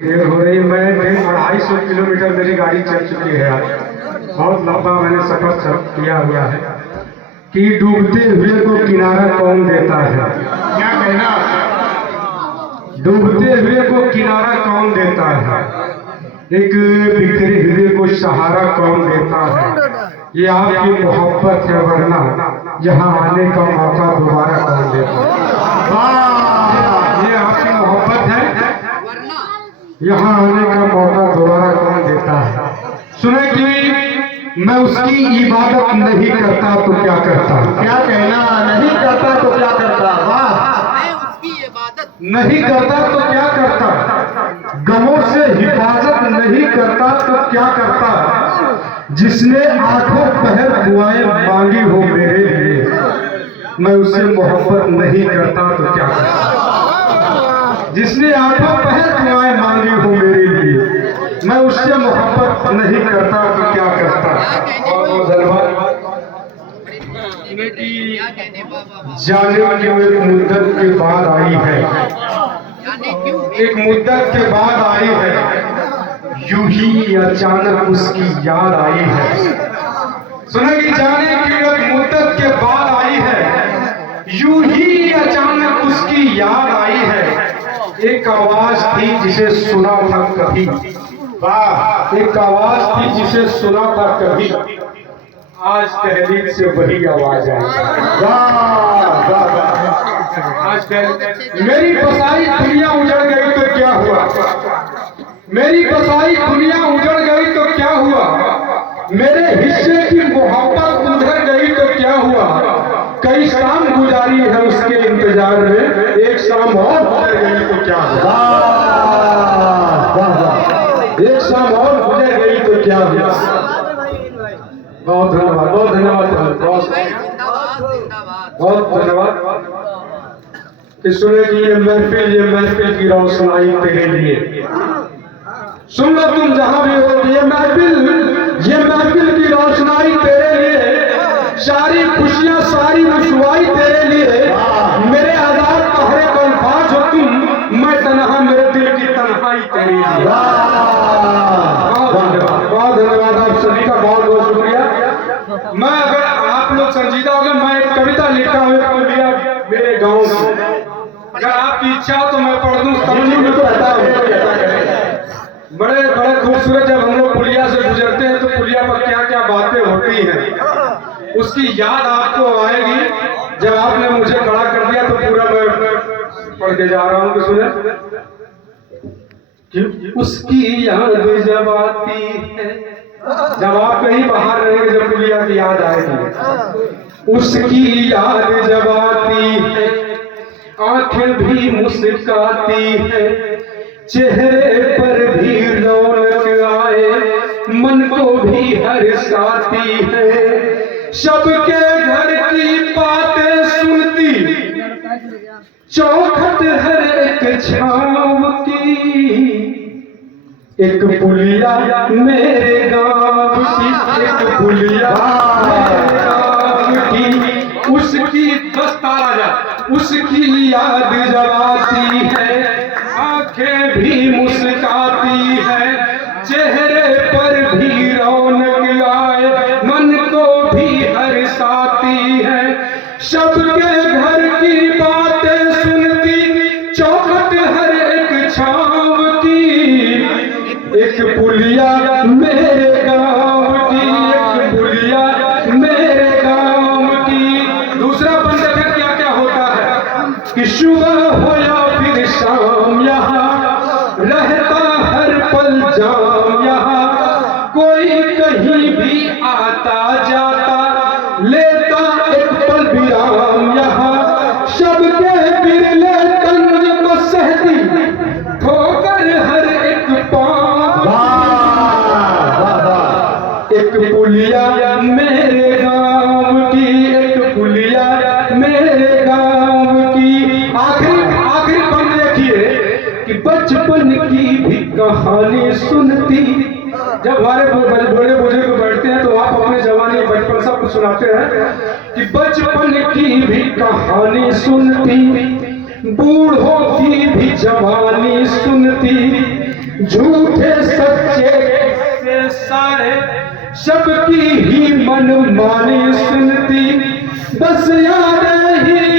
देर हो रही। मैं 250 किलोमीटर मेरी गाड़ी चल चुकी है आज। बहुत लंबा मैंने सफर किया हुआ है कि डूबते हुए को किनारा कौन देता है। क्या कहना, डूबते हुए को किनारा कौन देता है, एक बिखरे हुए को सहारा कौन देता है। ये आपकी मोहब्बत है, वरना यहाँ आने का मौका दोबारा कौन देता है। ये आपकी मोहब्बत है, यहाँ आने का मौका दोबारा कौन देता है। सुने कि मैं उसकी इबादत नहीं करता तो क्या करता। क्या कहना, नहीं करता तो क्या करता। वाह, नहीं करता तो क्या करता, गमों से हिफाजत नहीं करता तो क्या करता। जिसने आंखों पहर दुआएं मांगी हो मेरे लिए, मैं उससे मोहब्बत नहीं करता तो क्या करता। जिसने आंखों पहर दुआएं मांगी हो मेरे लिए, मैं उससे मोहब्बत नहीं करता तो क्या करता। जाने क्यों एक मुद्दत के बाद आई है, एक मुद्दत के बाद आई है, यूं ही अचानक उसकी याद आई है। सुने कि जाने क्यों एक मुद्दत के बाद आई है, यूं ही अचानक उसकी याद आई है। एक आवाज थी जिसे सुना था कभी, वाह, एक आवाज थी जिसे सुना था कभी, आज तहरीर से वही आवाज आई। वाह वाह वाह, आज मेरी बसाई दुनिया उजड़ गई तो क्या हुआ, मेरी बसाई दुनिया उजड़ गई तो क्या हुआ। मेरे हिस्से की मोहब्बत उधर गई तो क्या हुआ। कई शाम गुजारी है उसके इंतजार में, एक शाम और गुजर गई तो क्या हुआ। एक शाम और गुजर गई तो क्या हुआ। बहुत धन्यवाद, बहुत धन्यवाद, बहुत धन्यवाद। कि सुने कि ये महफिल की रोशनाई तेरे लिए। सुन लो तुम जहां भी हो, ये महफिल की रोशनाई तेरे लिए। सारी खुशियां सारी रुसवाई तेरे लिए। मेरे आजाद पहरे को अल्फाज हो तुम, मैं तन्हा मेरे दिल की तन्हाई तेरे लिए। बहुत धन्यवाद आप सभी का, बहुत बहुत शुक्रिया। मैं, अगर आप लोग संजीदा हो गए, मैं एक कविता लिखा हुआ पुलिया मेरे गाँव में, अगर आपकी इच्छा हो तो मैं पढ़ दूं। तमिल में तो रहता है, बड़े बड़े खूबसूरत। जब हम लोग पुलिया से गुजरते हैं तो पुलिया पर क्या क्या बातें होती हैं, उसकी याद आपको आएगी। जब आपने मुझे खड़ा कर दिया तो पूरा मैं पढ़ के जा रहा हूँ कि सुने। उसकी याद जब आती है, जब आप कहीं बाहर रहेंगे, जब पुलिया की याद आएगी, उसकी याद जब आती है, आंखें भी मुस्कुराती है, चेहरे पर भी रौनक आए, मन को भी हर्षाती है। सबके घर की बातें सुनती, चौखट हर एक छाव की, एक पुलिया मेरे गाँव की, एक पुलिया मेरे गाँव की। उसकी बस्ता राजा, उसकी याद जब आती है, आंखें भी मुस्कुराती है, चेहरे पर भी रौनक आए, मन को भी हर्षाती है। सबके घर की बातें सुनती, चौखट हर एक छाव की, एक पुलिया मेरे गाँव की, एक पुलिया मेरे गाँव की। दूसरा बंद फिर क्या क्या होता है कि सुबह हो या फिर शाम, यहाँ रहता हर पल जाम। यहाँ कोई कहीं भी आता जाता, लेता एक पल विराम। यहाँ सबके बिरले तंज को सहती, ठोकर हर एक पाँव। एक पुलिया मेरे गाँव की, एक पुलिया मेरे गाँव की। आखिरी पंक्ति देखिए कि बचपन की भी कहानी सुनती। जब हमारे बड़े बुजुर्ग बैठते हैं तो आप अपने जवानी बचपन सब कुछ सुनाते हैं कि बचपन की भी कहानी सुनती, बूढ़ों की भी जवानी सुनती, झूठे सच्चे से सारे सबकी ही मन मानी सुनती, बस याद ही